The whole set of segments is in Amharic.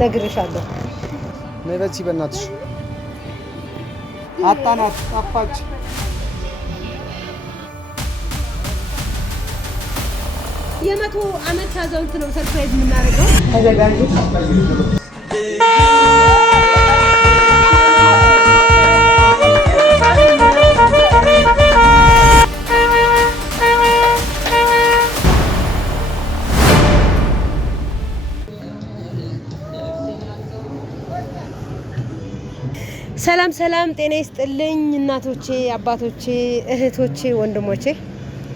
ነግሬሻለሁ። ነይ በዚህ በእናትሽ አጣናት ጠፋች። የመቶ ዓመት አዛውንት ነው ሰርፕራይዝ የምናደርገው። ተዘጋጁ። ሰላም ሰላም፣ ጤና ይስጥልኝ እናቶቼ፣ አባቶቼ፣ እህቶቼ፣ ወንድሞቼ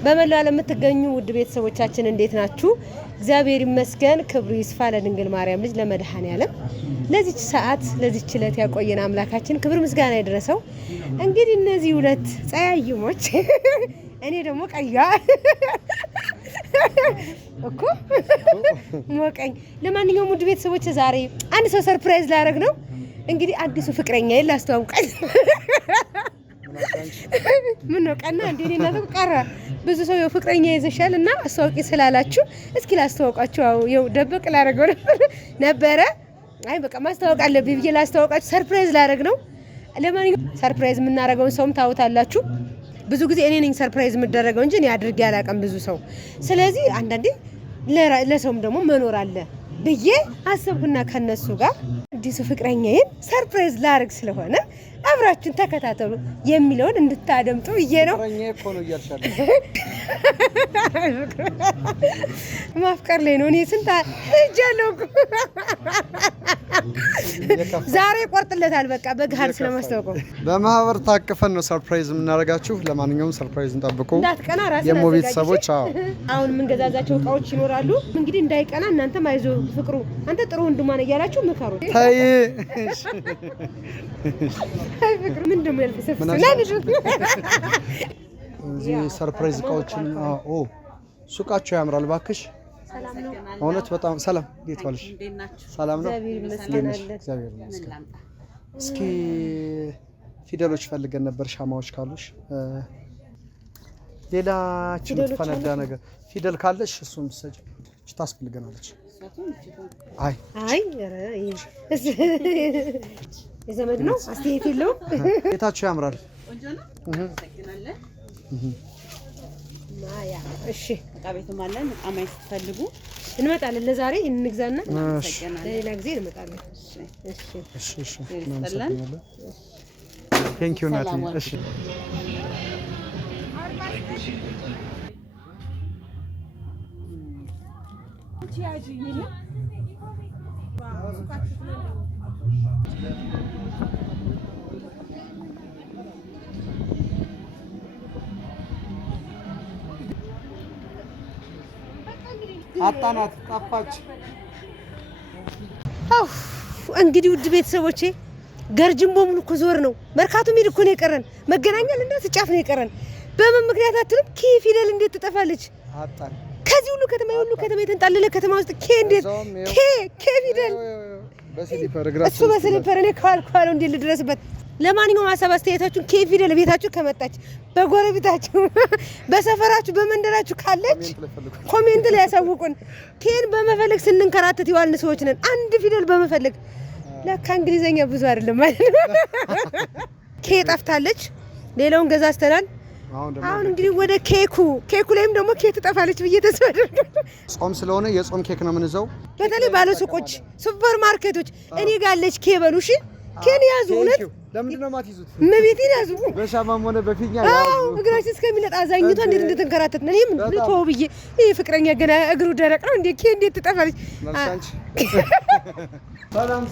በመላው ዓለም የምትገኙ ውድ ቤተሰቦቻችን እንዴት ናችሁ? እግዚአብሔር ይመስገን፣ ክብሩ ይስፋ ለድንግል ማርያም ልጅ ለመድኃኔዓለም ለዚች ሰዓት ለዚች ዕለት ያቆየን አምላካችን ክብር ምስጋና ይድረሰው። እንግዲህ እነዚህ ሁለት ጸያይሞች እኔ ደግሞ ቀያ እኮ ሞቀኝ። ለማንኛውም ውድ ቤተሰቦች ዛሬ አንድ ሰው ሰርፕራይዝ ላደርግ ነው። እንግዲህ አዲሱ ፍቅረኛዬ ላስተዋውቃል። ምን ነው ቀና እንዴ? እኔና ተው ቀረ ብዙ ሰው ያው ፍቅረኛ ይዘሻልና አስተዋውቂ ስላላችሁ እስኪ ላስተዋውቃችሁ። ያው ደብቅ ላደርገው ነበረ። አይ በቃ ማስተዋወቅ አለብኝ ብዬ ላስተዋውቃችሁ ሰርፕራይዝ ላደርግ ነው። ለማንኛውም ሰርፕራይዝ የምናደርገውን ሰውም ታውታላችሁ። ብዙ ጊዜ እኔ ነኝ ሰርፕራይዝ የምደረገው እንጂ እኔ አድርጌ አላውቅም ብዙ ሰው። ስለዚህ አንዳንዴ ለሰውም ደግሞ መኖር አለ ብዬ አሰብኩና ከነሱ ጋር አዲሱ ፍቅረኛዬን ሰርፕራይዝ ላደርግ ስለሆነ አብራችሁን ተከታተሉ የሚለውን እንድታደምጡ ብዬ ነው። ፍቅረኛዬ እኮ ነው እያልሻለሁ። ማፍቀር ላይ ነው። እኔ ስንት እጃለሁ ዛሬ ቆርጥለታል። በቃ በጋር ስለማስተዋወቀው በማህበር ታቅፈን ነው ሰርፕራይዝ የምናደርጋችሁ። ለማንኛውም ሰርፕራይዝ እንጠብቁ እንዳትቀና ራስህ የሞ ቤተሰቦች። አሁን የምንገዛዛቸው እቃዎች ይኖራሉ። እንግዲህ እንዳይቀና እናንተም አይዞ ፍቅሩ አንተ ጥሩ ወንድማ ነው እያላችሁ ምከሩ። ታይ አይ ፍቅሩ ምን ደሞ ያልተሰፈ እዚህ ሰርፕራይዝ እቃዎችን ሱቃቸው ያምራል። ባክሽ ሰላም ነው። እውነት በጣም ሰላም። እንዴት ዋልሽ? ሰላም ነው። እግዚአብሔር ይመስገን። እስኪ ፊደሎች ፈልገን ነበር። ሻማዎች ካሉሽ ሌላ ችሎት ፈነዳ ነገር ፊደል ካለሽ እሱም ሰጭ ታስፈልገናለች። አይ የዘመድ ነው አስተያየት የለውም። ቤታችሁ ያምራል። ቆንጆ ነው። ተሰግናለን። ማያ እሺ፣ እቃ ቤቱም አለን። እቃ ማየት ስትፈልጉ እንመጣለን። ለዛሬ እንግዛና ለሌላ ጊዜ እንመጣለን። እሺ። ቴንክ ዩ ናቲ። እሺ አጣናት ጠፋች። እንግዲህ ውድ ቤተሰቦቼ ገርጅም በሙሉ እኮ ዞር ነው። መርካቶ ሄድ እኮ ነው የቀረን። መገናኛ ለእናት ጫፍ ነው የቀረን። በምን ምክንያት አትሉም? ኬ ፊደል እንዴት ትጠፋለች? አጣን። ከዚህ ሁሉ ከተማ የተንጣለለ ከተማ ውስጥ ኬ እንዴት ኬ ፊደል በስሊፐር እሱ በስሊፐር እኔ ካልኳለው እንዴት ልድረስበት? ለማንኛውም ሀሳብ አስተያየታችሁን ኬ ፊደል ቤታችሁ ከመጣች በጎረቤታችሁ በሰፈራችሁ በመንደራችሁ ካለች ኮሜንት ላይ ያሳውቁን። ኬን በመፈለግ ስንንከራተት ይዋልን ሰዎች ነን። አንድ ፊደል በመፈለግ ለካ እንግሊዘኛ ብዙ አይደለም ማለት ነው። ኬ ጠፍታለች። ሌላውን ገዛዝተናል። አሁን እንግዲህ ወደ ኬኩ ላይም ደግሞ ኬክ ትጠፋለች ብዬ ተስፋ አደርጋለሁ። ጾም ስለሆነ የጾም ኬክ ነው የምንይዘው። በተለይ ባለሱቆች፣ ሱፐር ማርኬቶች እኔ ጋለች ኬ በሉ። እሺ ኬን ያዙ። እውነት ለምንድን ነው የማትይዙት? መቤቴን ያዙ። በሻማም ሆነ በፊኛ ያዙ። እግራችን እስከሚነጣ አዛኝቷ እንዴት እንደተንከራተትን እኔም ልተው ብዬ ይሄ ፍቅረኛ ገና እግሩ ደረቅ ነው እንዴ ኬ እንዴት ትጠፋለች?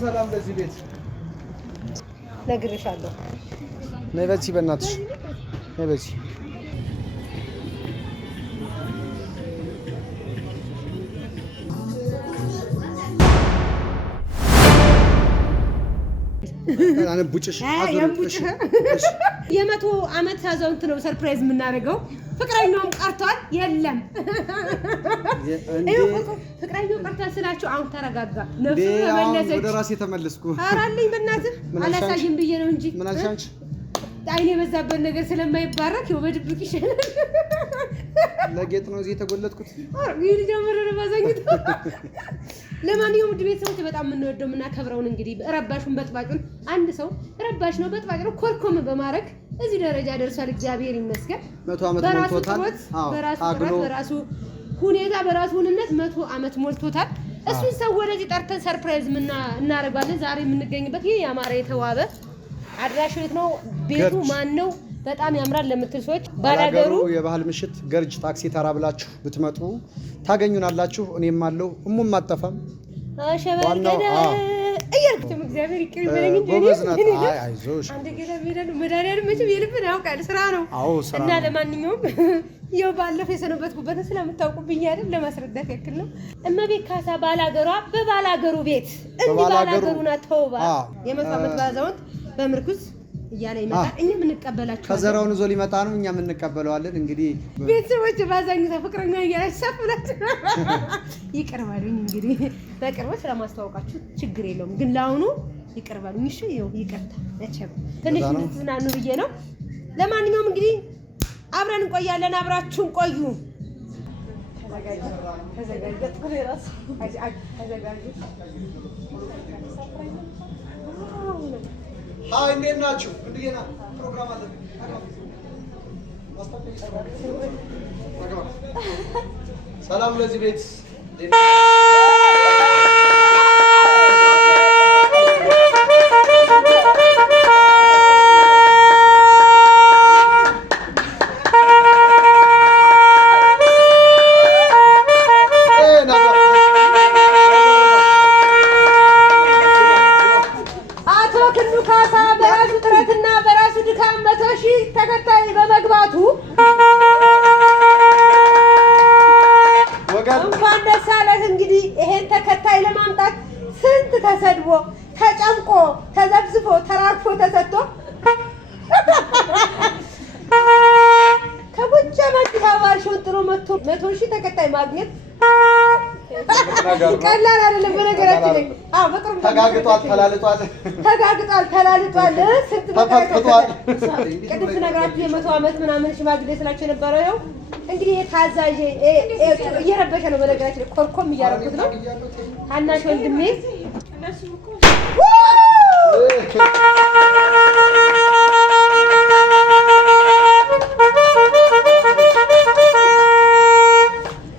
ሰላም ለዚህ ቤት ነግሬሻለሁ። ነይ በዚህ በእናትሽ ነይ በዚህ አንቡጭሽ አዙርሽ የመቶ ዓመት አዛውንት ነው ሰርፕራይዝ የምናደርገው። ፍቅረኛውም ቀርቷል። የለም ፍቅረኛው ቀርቷል ስላችሁ አሁን ተረጋጋ። ነፍሱ ተመለሰች። ወደ ራሴ ተመለስኩ። አራልኝ በእናትህ አላሳይም ብዬ ነው እንጂ ምን አልሻንች አይኔ በዛበት ነገር ስለማይባረክ ይው በድብቅ ይሻላል። ለጌጥ ነው እዚህ የተጎለጥኩት። ይሄ ጀመረ ባዛኝት። ለማንኛውም ውድ ቤተሰቦች በጣም የምንወደው የምናከብረውን እንግዲህ ረባሹን በጥባጩን አንድ ሰው ረባሽ ነው በጥባጭ ነው ኮርኮም በማድረግ እዚህ ደረጃ ደርሷል። እግዚአብሔር ይመስገን። 100 ዓመት ሞልቶታል። በራሱ ሁኔታ በራሱ ሁንነት 100 ዓመት ሞልቶታል። እሱን ሰው ወደዚህ ጠርተን ሰርፕራይዝ እናደርጋለን። ዛሬ የምንገኝበት ይሄ ያማረ የተዋበ አድራሻው የት ነው? ቤቱ ማን ነው? በጣም ያምራል ለምትል ሰዎች ባላገሩ የባህል ምሽት ገርጅ ታክሲ ተራ ብላችሁ ብትመጡ ታገኙናላችሁ። እኔም አለው እሙም አጠፋም አሸበርገደ እያልኩትም እግዚአብሔር ይቅር ይበለኝ እንጂ አይዞሽ አንድ ጌታ ቢደሉ መድኃኒዓለም መቼም የልብን ያውቃል ስራ ነው እና ለማንኛውም ይኸው ባለፈው የሰነበትኩበትን ስለምታውቁብኝ አይደል ለማስረዳት ያክል ነው። እመቤት ካሳ ባላገሯ በባላገሩ ቤት እንዲህ ባላገሩና ተውባ የ100 ዓመት ባዛውንት በምርኩዝ እያለ ይመጣል። እኛ የምንቀበላችሁ ከዘራውን ዞ ሊመጣ ነው። እኛ የምንቀበለዋለን። እንግዲህ ቤተሰቦች ባዛኝታ ፍቅረኛ እያላችሁ ሰፍላችሁ ይቅር በሉኝ። እንግዲህ በቅርቡ ስለማስተዋወቃችሁ ችግር የለውም፣ ግን ለአሁኑ ይቅር በሉኝ። እሺ ይኸው ይቅርታ ለቸብ ትንሽ እንድትዝናኑ ብዬ ነው። ለማንኛውም እንግዲህ አብረን እንቆያለን። አብራችሁን ቆዩ። ሃይ እንዴት ናችሁ? እንዴና ፕሮግራም አለ። ሰላም ለዚህ ቤት ተከታይ በመግባቱ እንኳን ደስ አለህ። እንግዲህ ይሄን ተከታይ ለማምጣት ስንት ተሰድቦ ተጨምቆ ተዘብዝፎ ተራግፎ ተሰጥቶ ከጎጃም አዲስ አበባ ሾጥሮ መጥቶ 100,000 ተከታይ ማግኘት ቀላል አይደለም። በነገራችን ላይ በቅርቡ ተላልጧል። ስንት ተከታታይ ቅድም ስነግራችሁ የ100 ዓመት ምናምን ሽማግሌ ስላቸው የነበረው ይኸው እንግዲህ የታዛዥ እየረበሸ ነው። በነገራችን ላይ ኮርኮም እያደረጉት ነው። ታናሽ ወንድሜ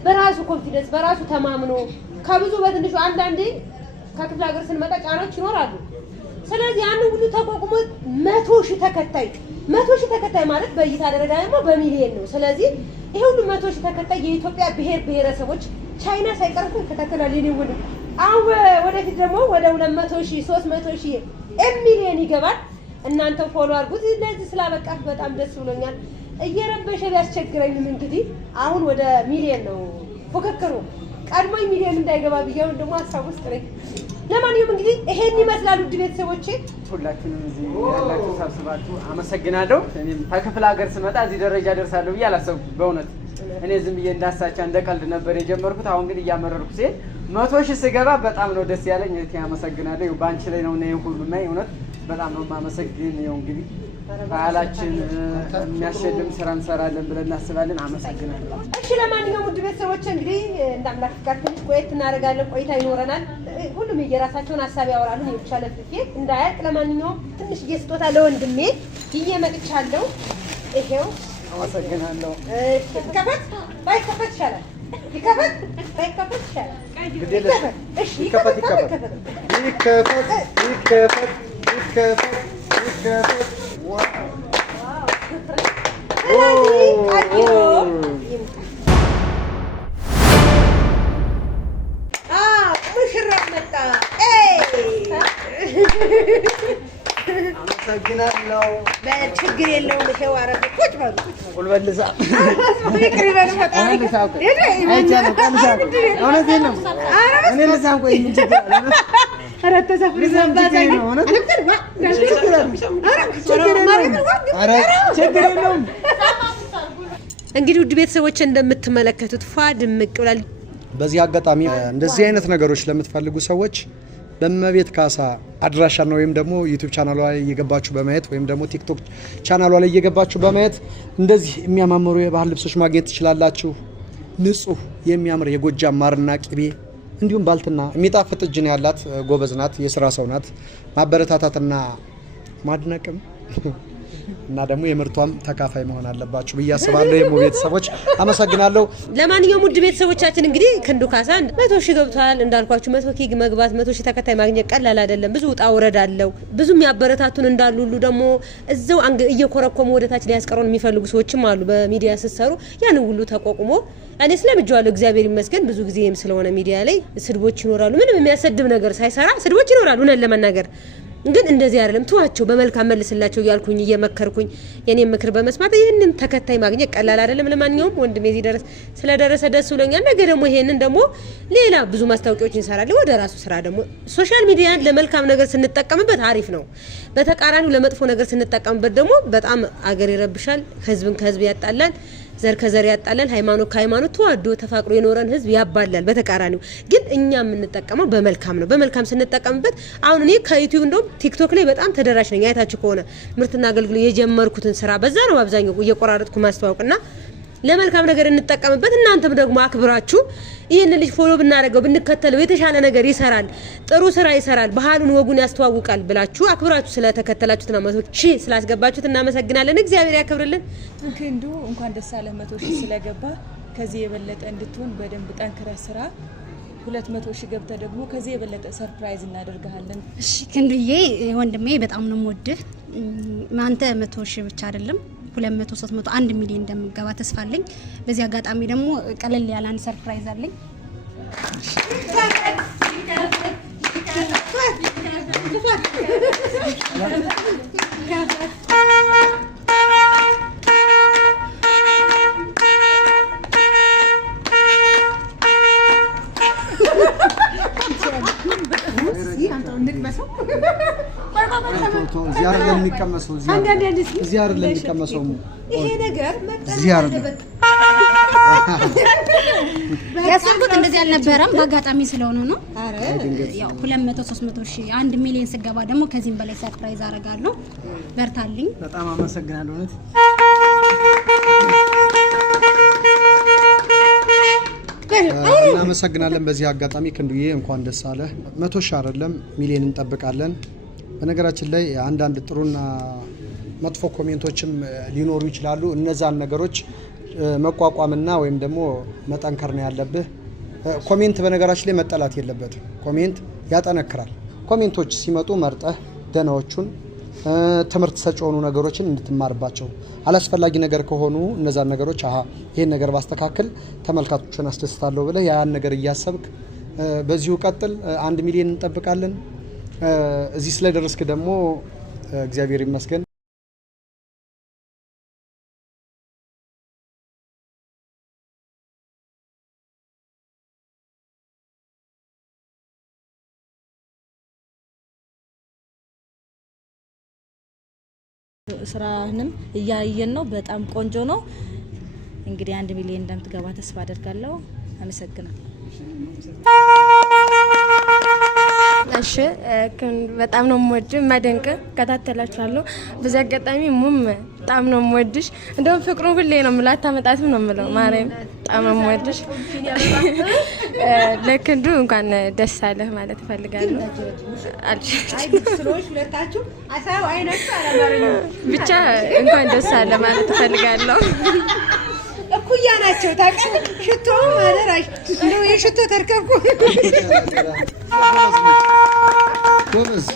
በራሱ ኮንፊደንስ በራሱ ተማምኖ ከብዙ በትንሹ አንዳንዴ ከክፍለ ሀገር ስንመጣ ጫናዎች ይኖራሉ። ስለዚህ ያንን ሁሉ ተቋቁሞ 100,000 ተከታይ ማለት በእይታ ደረጃ ደግሞ በሚሊየን ነው። ስለዚህ ይሄ ሁሉ 100,000 ተከታይ የኢትዮጵያ ብሔር ብሔረሰቦች ቻይና ሳይቀርፉ ይከታተላል። ይሁን አሁን ወደፊት ደግሞ ወደ 200,000 300,000 ሚሊየን ይገባል። እናንተ ፎሎ አድርጉት። ለዚህ ስላበቃት በጣም ደስ ብሎኛል። እየረበሸ ቢያስቸግረኝም እንግዲህ አሁን ወደ ሚሊየን ነው ፉክክሩ። ቀድሞኝ ሚሊየን እንዳይገባ ብዬው ደግሞ ሀሳብ ውስጥ ነኝ። ለማንኛውም እንግዲህ ይሄን ይመስላል ውድ ቤተሰቦቼ። ሁላችሁንም እዚህ ያላችሁ ሰብስባችሁ አመሰግናለሁ። እኔም ከክፍለ ሀገር ስመጣ እዚህ ደረጃ ደርሳለሁ ብዬ አላሰብኩም። በእውነት እኔ ዝም ብዬ እንዳሳቻ እንደቀልድ ነበር የጀመርኩት። አሁን ግን እያመረርኩ ሲሄድ 100,000 ስገባ በጣም ነው ደስ ያለኝ። እህቴ አመሰግናለሁ። ይኸው ባንቺ ላይ ነው ይሄን ሁሉ እና እውነት በጣም ነው የማመሰግን። ይኸው እንግዲህ ባህላችን የሚያሸልም ስራ እንሰራለን ብለን እናስባለን። አመሰግናለሁ። እሺ ለማንኛውም ውድ ቤተሰቦች እንግዲህ እንዳምላክ ጋር ትንሽ ቆየት እናደርጋለን። ቆይታ ይኖረናል። ሁሉም የራሳቸውን ሀሳብ ያወራሉ። እኔ ብቻ ለፍፌ እንዳያልቅ ለማንኛውም ትንሽ ስጦታ ለወንድሜ ይዤ መጥቻለሁ። ይሄው አመሰግናለሁ። ይከፈት ባይከፈት ይሻላል። ይከፈት ባይከፈት ይሻላል። እሺ ይከፈት ሙሽራ መጣ። አመሰግናለሁ። ችግር የለውም። ይሄው አረብ ቁጭ በሉ። ቁልበልሳ ይቅር ይበሉ ፈጣሪ። እንግዲህ ውድ ቤተሰቦች እንደምትመለከቱት ፏ ድምቅ ብሏል። በዚህ አጋጣሚ እንደዚህ አይነት ነገሮች ለምትፈልጉ ሰዎች በእመቤት ካሳ አድራሻ ነው ወይም ደግሞ ዩቲዩብ ቻናሏ ላይ እየገባችሁ በማየት ወይም ደግሞ ቲክቶክ ቻናሏ ላይ እየገባችሁ በማየት እንደዚህ የሚያማምሩ የባህል ልብሶች ማግኘት ትችላላችሁ። ንጹህ የሚያምር የጎጃም ማርና ቅቤ እንዲሁም ባልትና የሚጣፍጥ እጅ ነው ያላት። ጎበዝ ናት፣ የስራ ሰው ናት። ማበረታታትና ማድነቅም እና ደግሞ የምርቷም ተካፋይ መሆን አለባችሁ ብዬ አስባለሁ። የሞ ቤተሰቦች አመሰግናለሁ። ለማንኛውም ውድ ቤተሰቦቻችን እንግዲህ ክንዱ ካሳን 100 ሺህ ገብቷል። እንዳልኳችሁ 100 ኪግ መግባት 100 ሺህ ተከታይ ማግኘት ቀላል አይደለም። ብዙ ውጣ ውረድ አለው። ብዙ የሚያበረታቱን እንዳሉ ሁሉ ደግሞ እዛው እየኮረኮሙ ወደታች ሊያስቀሩን የሚፈልጉ ሰዎችም አሉ። በሚዲያ ስትሰሩ ያን ሁሉ ተቋቁሞ እኔ ስለምጄዋለሁ እግዚአብሔር ይመስገን። ብዙ ጊዜም ስለሆነ ሚዲያ ላይ ስድቦች ይኖራሉ። ምንም የሚያሰድብ ነገር ሳይሰራ ስድቦች ይኖራሉ እውነት ለመናገር ግን እንደዚህ አይደለም። ተዋቸው፣ በመልካም መልስላቸው እያልኩኝ እየመከርኩኝ የኔን ምክር በመስማት ይሄንን ተከታይ ማግኘት ቀላል አይደለም። ለማንኛውም ወንድሜ እዚህ ስለደረሰ ደስ ብሎኛል። ነገ ደግሞ ይሄንን ደግሞ ሌላ ብዙ ማስታወቂያዎች እንሰራለን። ወደ ራሱ ስራ ደግሞ ሶሻል ሚዲያን ለመልካም ነገር ስንጠቀምበት አሪፍ ነው። በተቃራኒው ለመጥፎ ነገር ስንጠቀምበት ደግሞ በጣም አገር ይረብሻል፣ ህዝብን ከህዝብ ያጣላል፣ ዘር ከዘር ያጣላል፣ ሃይማኖት ከሃይማኖት ተዋዶ ተፋቅሮ የኖረን ህዝብ ያባላል። በተቃራኒው ግን እኛ የምንጠቀመው በመልካም ነው። በመልካም ስንጠቀምበት አሁን እኔ ከዩቲዩብ እንደውም ቲክቶክ ላይ በጣም ተደራሽ ነኝ። አይታችሁ ከሆነ ምርትና አገልግሎት የጀመርኩትን ስራ በዛ ነው አብዛኛው እየቆራረጥኩ ማስተዋወቅና ለመልካም ነገር እንጠቀምበት። እናንተም ደግሞ አክብራችሁ ይህን ልጅ ፎሎ ብናደርገው ብንከተለው የተሻለ ነገር ይሰራል፣ ጥሩ ስራ ይሰራል፣ ባህሉን ወጉን ያስተዋውቃል ብላችሁ አክብራችሁ ስለተከተላችሁትና 100 ሺህ ስላስገባችሁት እናመሰግናለን። እግዚአብሔር ያክብርልን። ክንዱ እንኳን ደስ አለ 100 ሺህ ስለገባ ከዚህ የበለጠ እንድትሆን በደንብ ጠንክረህ ስራ። 200 ሺህ ገብተህ ደግሞ ከዚህ የበለጠ ሰርፕራይዝ እናደርጋለን። እሺ ክንዱዬ ወንድሜ በጣም ነው የምወድህ። አንተ 100 ሺህ ብቻ አይደለም 200 300 1 ሚሊዮን እንደምገባ ተስፋ አለኝ። በዚህ አጋጣሚ ደግሞ ቀለል ያለ አንድ ሰርፕራይዝ አለኝ። እዚህ አይደለም የሚቀመሰው፣ እዚህ አይደለም የሚቀመሰው። ይሄ ነገር እዚህ አይደለም ያሰብኩት እንደዚህ አልነበረም፣ በአጋጣሚ ስለሆነ ነው። ያው 200 300 ሺህ 1 ሚሊዮን ስገባ ደግሞ ከዚህም በላይ ሰርፕራይዝ አደርጋለሁ። በርታልኝ። በጣም አመሰግናለሁ። እውነት እናመሰግናለን። በዚህ አጋጣሚ ክንዱዬ እንኳን ደስ አለ። 100 ሺህ አይደለም ሚሊዮን እንጠብቃለን። በነገራችን ላይ አንዳንድ ጥሩና መጥፎ ኮሜንቶችም ሊኖሩ ይችላሉ። እነዛን ነገሮች መቋቋምና ወይም ደግሞ መጠንከር ነው ያለብህ። ኮሜንት በነገራችን ላይ መጠላት የለበትም። ኮሜንት ያጠነክራል። ኮሜንቶች ሲመጡ መርጠህ ደናዎቹን ትምህርት ሰጪ የሆኑ ነገሮችን እንድትማርባቸው፣ አላስፈላጊ ነገር ከሆኑ እነዛን ነገሮች ይሄን ነገር ባስተካክል ተመልካቾችን አስደስታለሁ ብለህ ያን ነገር እያሰብክ በዚሁ ቀጥል። 1 ሚሊዮን እንጠብቃለን። እዚህ ስለደረስክ ደግሞ እግዚአብሔር ይመስገን። ስራህንም እያየን ነው። በጣም ቆንጆ ነው። እንግዲህ 1 ሚሊዮን እንደምትገባ ተስፋ አደርጋለሁ። አመሰግናለሁ። እሺ በጣም ነው የምወድህ ማደንቅ ከታተላችኋለሁ። በዚህ አጋጣሚ ሙም በጣም ነው የምወድሽ። እንደውም ፍቅሩ ሁሌ ነው የምለው አታመጣትም ነው የምለው። ማርያም በጣም ነው የምወድሽ። ለክንዱ እንኳን ደስ አለህ ማለት እፈልጋለሁ። ብቻ እንኳን ደስ አለህ ማለት እፈልጋለሁ። እኩያ ናቸው ታውቃለህ። ሽቶ ማደራሽ ነው የሽቶ ተርከብኩ ጎበዝ።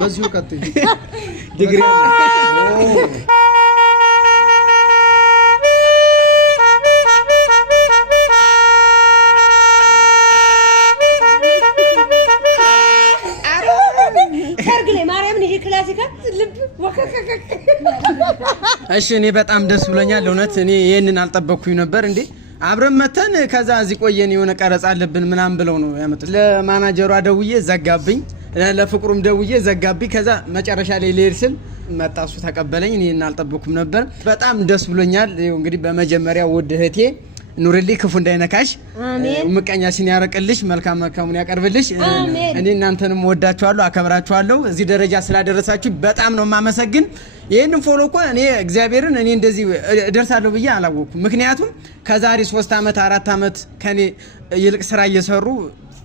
በዚሁ ቀጥይ። ዲግሪ እሺ እኔ በጣም ደስ ብሎኛል። እውነት እኔ ይሄንን አልጠበቅኩኝ ነበር። እንዴ አብረን መተን ከዛ እዚህ ቆየን የሆነ ቀረጻ አለብን ምናምን ብለው ነው ያመጡት። ለማናጀሯ ደውዬ ዘጋብኝ፣ ለፍቅሩም ደውዬ ዘጋብኝ። ከዛ መጨረሻ ላይ ልሄድ ስል መጣ፣ እሱ ተቀበለኝ። እኔን አልጠበቅኩም ነበር። በጣም ደስ ብሎኛል። እንግዲህ በመጀመሪያ ውድ እህቴ ኑርልኝ፣ ክፉ እንዳይነካሽ፣ አሜን። ምቀኛሽን ያረቅልሽ፣ መልካም መልካሙን ያቀርብልሽ። እኔ እናንተንም ወዳችኋለሁ፣ አከብራችኋለሁ። እዚህ ደረጃ ስላደረሳችሁ በጣም ነው የማመሰግን። ይሄንን ፎሎ እኮ እኔ እግዚአብሔርን እኔ እንደዚህ እደርሳለሁ ብዬ አላወኩም። ምክንያቱም ከዛሬ 3 ዓመት 4 ዓመት ከኔ ይልቅ ስራ እየሰሩ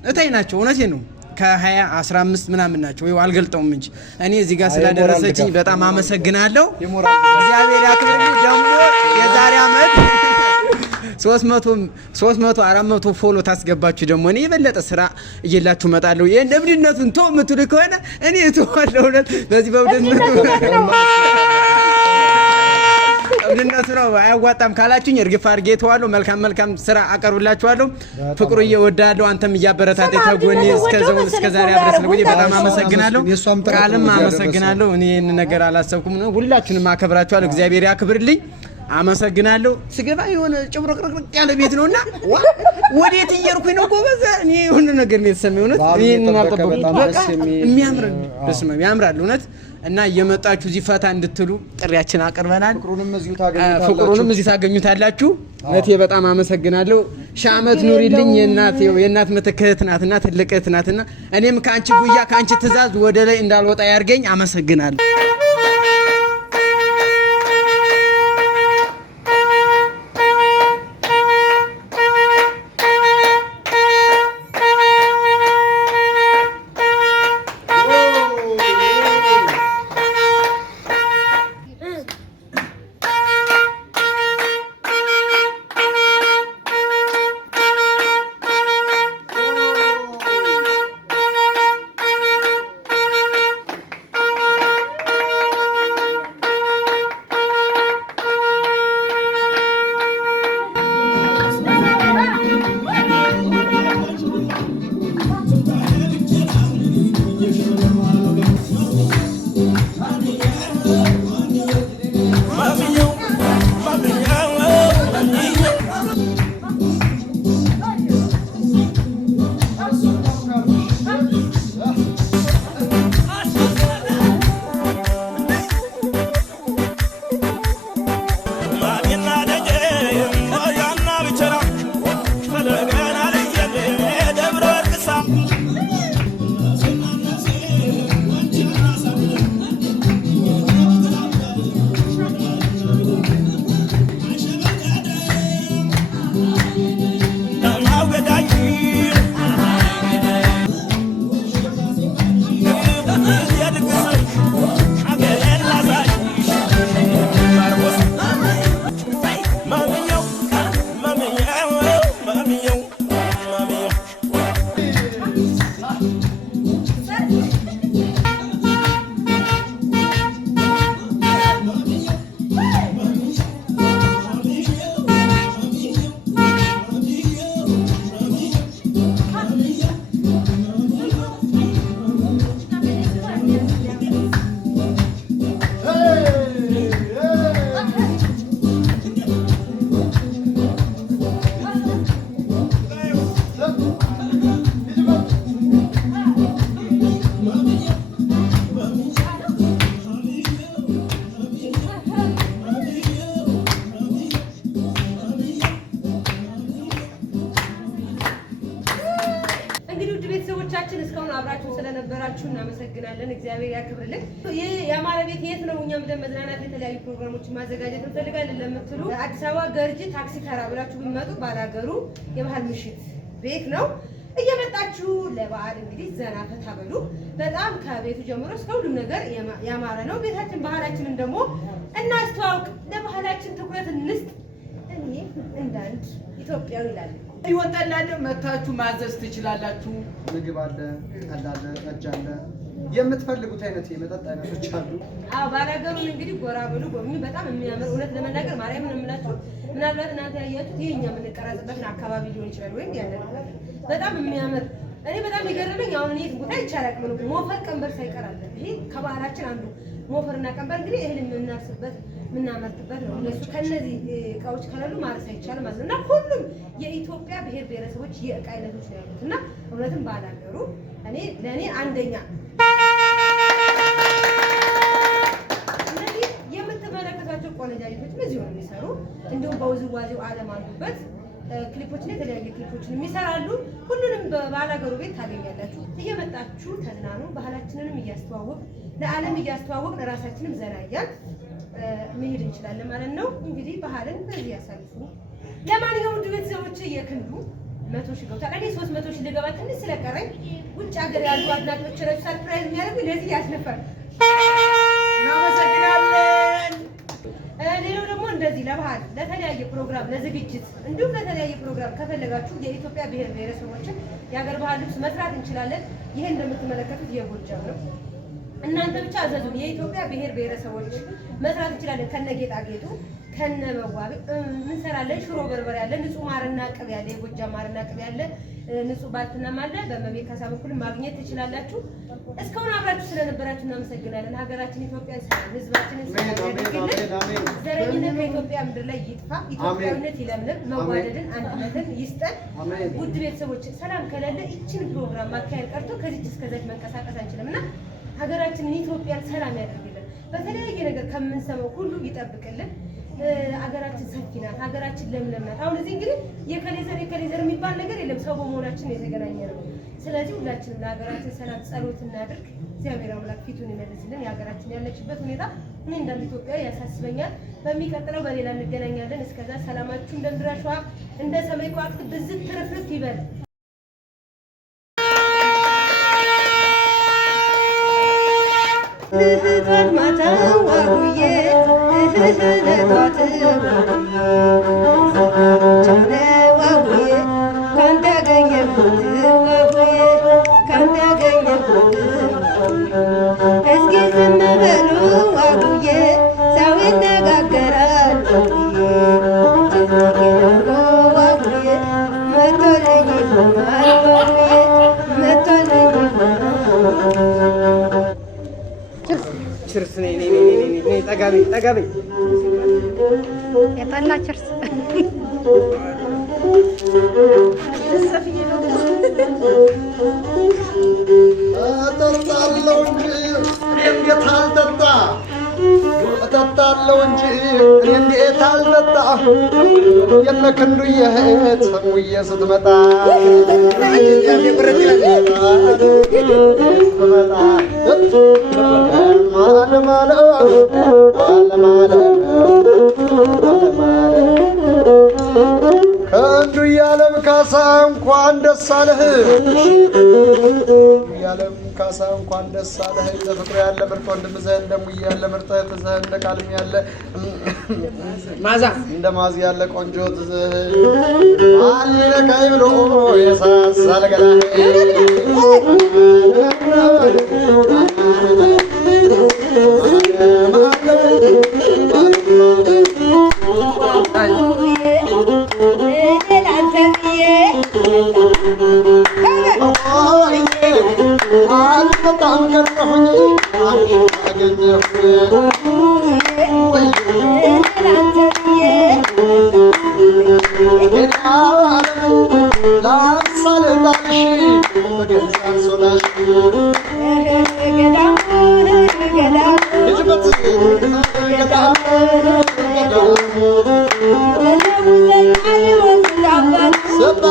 እታይ ናቸው። እውነቴ ነው። ከ20 15 ምናምን ናቸው። ወይ አልገልጠውም እንጂ እኔ እዚህ ጋር ስላደረሰችኝ በጣም አመሰግናለሁ። እግዚአብሔር ያክብርልኝ። ደግሞ የዛሬ ዓመት 300 400 ፎሎ ታስገባችሁ ደግሞ እኔ የበለጠ ስራ እየላችሁ እመጣለሁ። ይሄን እብድነቱን ተው የምትሉ ከሆነ እኔ እተዋለሁ። በዚህ እብድነቱ ነው አያዋጣም ካላችሁኝ እርግፍ አድርጌ እተዋለሁ። መልካም ስራ አቀርብላችኋለሁ። ፍቅሩዬ እወዳለሁ። አንተም እያበረታተ ተጎኔ እስከዛሬ አብረን ስለቆየ በጣም አመሰግናለሁ። ቃልም አመሰግናለሁ። እኔ ይሄን ነገር አላሰብኩም ነው። ሁላችሁንም አከብራችኋለሁ። እግዚአብሔር ያክብርልኝ። አመሰግናለሁ። ስገባ የሆነ ጭብርቅርቅ ያለ ቤት ነውና ወዴት እየርኩኝ ነው ጎበዝ። እኔ የሆነ ነገር ነው የተሰማኝ። እውነት ይሄን አልጠበኩም። በቃ የሚያምር በስመ አብ ያምራል እውነት። እና እየመጣችሁ እዚህ ፈታ እንድትሉ ጥሪያችን አቅርበናል። ፍቅሩንም እዚህ ታገኙታላችሁ። እህቴ በጣም አመሰግናለሁ። ሺህ ዓመት ኑሪልኝ። የእናት ምትክ እህት ናትና ትልቅ እህት ናትና እኔም ከአንቺ ጉያ ከአንቺ ትእዛዝ ወደ ላይ እንዳልወጣ ያርገኝ። አመሰግናለሁ። እስካሁን አብራችሁ ስለነበራችሁ እናመሰግናለን። እግዚአብሔር ያክብርልን። ይህ የአማረ ቤት የት ነው? እኛም ለመዝናናት የተለያዩ ፕሮግራሞችን ማዘጋጀት እንፈልጋለን ለምትሉ አዲስ አበባ ገርጂ ታክሲ ተራ ብላችሁ ቢመጡ ባላገሩ የባህል ምሽት ቤት ነው። እየመጣችሁ ለበዓል እንግዲህ ዘና ፈታ በሉ። በጣም ከቤቱ ጀምሮ እስከ ሁሉም ነገር ያማረ ነው። ቤታችን ባህላችንን ደግሞ እናስተዋውቅ፣ ለባህላችን ትኩረት እንስጥ። እኔ እንዳንድ ኢትዮጵያዊ ይላል ይወጣላል። መታችሁ ማዘዝ ትችላላችሁ። ምግብ አለ፣ ጠላ አለ፣ ጠጅ አለ፣ የምትፈልጉት አይነት የመጠጥ አይነቶች አሉ። አዎ ባላገሩን እንግዲህ ጎራ በሉ ጎብኙ። በጣም የሚያምር እውነት ለመናገር ማርያምን የምላችሁ ምናልባት እናንተ ያያችሁት ይሄ እኛ የምንቀረጽበትን አካባቢ ሊሆን ይችላል ወይም ያለንበት በጣም የሚያምር እኔ በጣም የገረመኝ አሁን እኔ ቦታ ይቻላል ሞፈር ቀንበር ሳይቀራል። ይሄ ከባህላችን አንዱ ሞፈርና ቀንበር እንግዲህ እህል የምናርስበት የምናመርትበት ነው። እነሱ ከነዚህ እቃዎች ከሌሉ ማረስ አይቻልም ማለት ነው። እና ሁሉም የኢትዮጵያ ብሔር ብሔረሰቦች የእቃ አይነቶች ነው ያሉት እና እውነትም ባላገሩ እኔ ለእኔ አንደኛ እነዚህ የምትመለከቷቸው ቆነጃጅቶች በዚህ ነው የሚሰሩ። እንዲሁም በውዝዋዜው ዓለም አሉበት። ክሊፖችን የተለያየ ክሊፖችን የሚሰራሉ። ሁሉንም በባላገሩ ቤት ታገኛላችሁ። እየመጣችሁ ተዝናኑ። ባህላችንንም እያስተዋወቅ ለዓለም እያስተዋወቅ ለራሳችንም ዘና እያልን መሄድ እንችላለን ማለት ነው። እንግዲህ ባህልን በዚህ ያሳልፉ። ለማንኛውም ውድ ቤተሰቦች የክንዱ 100 ሺህ ገብቷል። እኔ 300 ሺህ ልገባ ትንሽ ስለቀረኝ ውጭ ሀገር ያሉ አድናቂዎች ናቸው ሰርፕራይዝ የሚያደርጉ ለዚህ ያስነፈር። እናመሰግናለን። ሌላው ደግሞ እንደዚህ ለባህል ለተለያየ ፕሮግራም ለዝግጅት እንዲሁም ለተለያየ ፕሮግራም ከፈለጋችሁ የኢትዮጵያ ብሔር ብሔረሰቦችን የሀገር ባህል ልብስ መስራት እንችላለን። ይሄ እንደምትመለከቱት የጎጃም ነው። እናንተ ብቻ አዘዙን። የኢትዮጵያ ብሔር ብሔረሰቦች መስራት እንችላለን። ከነ ጌጣጌጡ ከነ መዋቢ እንሰራለን። ሽሮ በርበሬ ያለ፣ ንጹህ ማርና ቅቤ ያለ፣ የጎጃም ማርና ቅቤ ያለ፣ ንጹህ ባልትናም አለ። በመቤት ካሳ በኩል ማግኘት ትችላላችሁ። እስካሁን አብራችሁ ስለነበራችሁ እናመሰግናለን። ሀገራችን ኢትዮጵያ ሰላም፣ ህዝባችንን ሰላም ያደርግልን። ዘረኝነት ከኢትዮጵያ ምድር ላይ ይጥፋ። ኢትዮጵያዊነት ይለምልም። መዋደድን አንድነትን ይስጠን። ውድ ቤተሰቦች ሰላም ከሌለ ይችን ፕሮግራም ማካሄድ ቀርቶ ከዚች እስከዛች መንቀሳቀስ አንችልም እና ሀገራችንን ኢትዮጵያን ሰላም ያደርግልን። በተለያየ ነገር ከምንሰማው ሁሉ ይጠብቅልን። ሀገራችን ሰፊ ናት። ሀገራችን ለምለም ናት። አሁን እዚህ እንግዲህ የከሌዘር የሚባል ነገር የለም። ሰው በመሆናችን የተገናኘ ነው። ስለዚህ ሁላችንም ለሀገራችን ሰላም ጸሎት እናድርግ። እግዚአብሔር አምላክ ፊቱን ይመልስልን። የሀገራችን ያለችበት ሁኔታ እኔ እንዳንድ ኢትዮጵያ ያሳስበኛል። በሚቀጥለው በሌላ እንገናኛለን። እስከዛ ሰላማችሁ እንደ ምድር አሸዋ እንደ ሰማይ ከዋክብት ብዝት ትርፍርፍ ይበል። እስኪ ዝም በሉ ዋጉዬ ሰው ይነጋገራል ዋጉዬ መቶልኝ ይሆናል ዋጉዬ መቶልኝ ችርስ ነይ ጠጋቤ የጠላ ችርስ እጠጣለሁ እንጂ እንዴት አልጠጣ እጠጣለሁ እንጂ እንዴት አልጠጣ የነ ክንዱዬ እህት ሰሙዬ ስትመጣ ክንዱዬ ዓለም ካሳ እንኳን ደስ አለህ። ያለም ካሳ እንኳን ደስ አለህ። ለፍቅር ያለ ምርጥ ወንድም ዘንድ ደሙዬ ያለ ምርጥ እህት ዘንድ ቃልም ያለ ማዛ እንደ ማዚ ያለ ቆንጆ ትዝህ አለቀይ ብሎ የሳሳል ገላህ በጣም ቀረሁኝ አገኘሁ ላምሳሌ ጣልሽ በገዛ ሶላሽ ልጅበት ገዳም ሰባ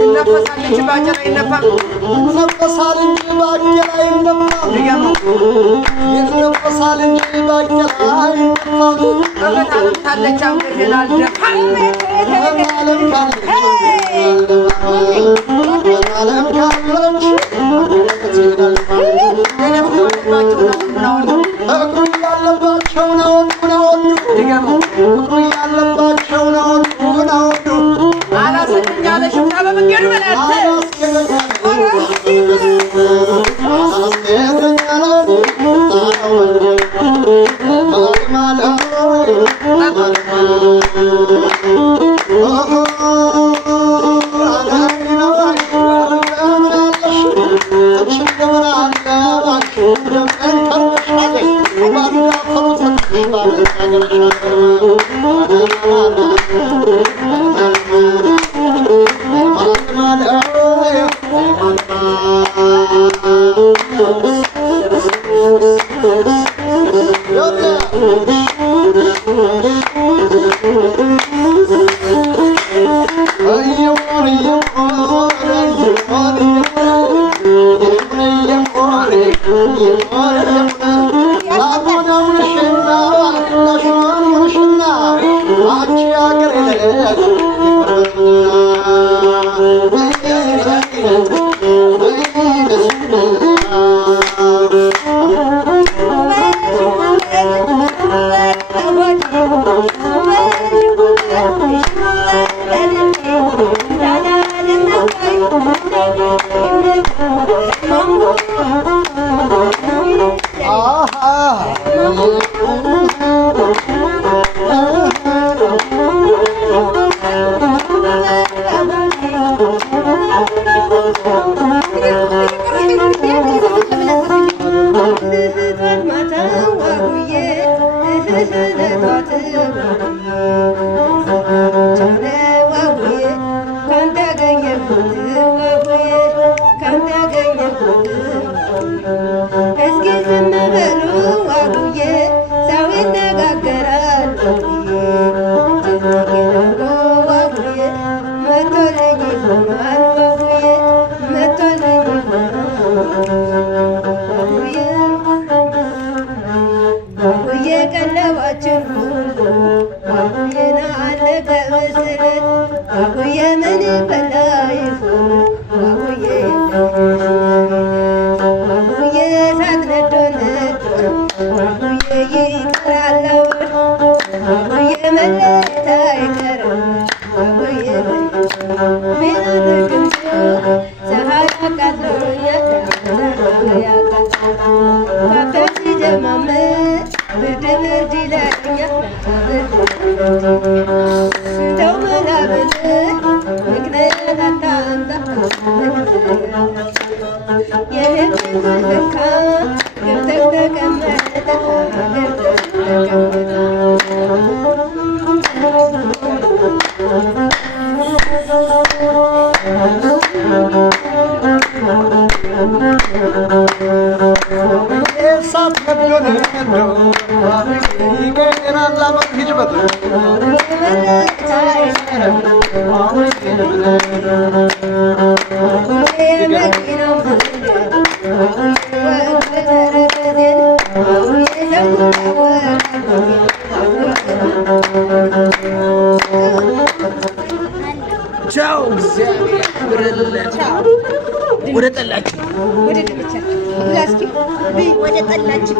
ይነፈሳለች ባቄላ ይነፋል ይነፈሳል እንጂ ባቄላ አይነፋም። ይነፈሳል እንጂ ባቄላ አይነፋም። በመታለም ታለች አንገቴን አልደፋም በመታለም ካለች እግሩ ያለባቸውን አወዱን አወዱ እግሩ ያለባቸውን አወዱን አወዱ አላሰግኝ ያለ ሽፍታ በመንገዱ በላያተ ቻው እግዚአብሔር ያክብርልን። ወደ ጠላችሁ ወደ ጠላችሁ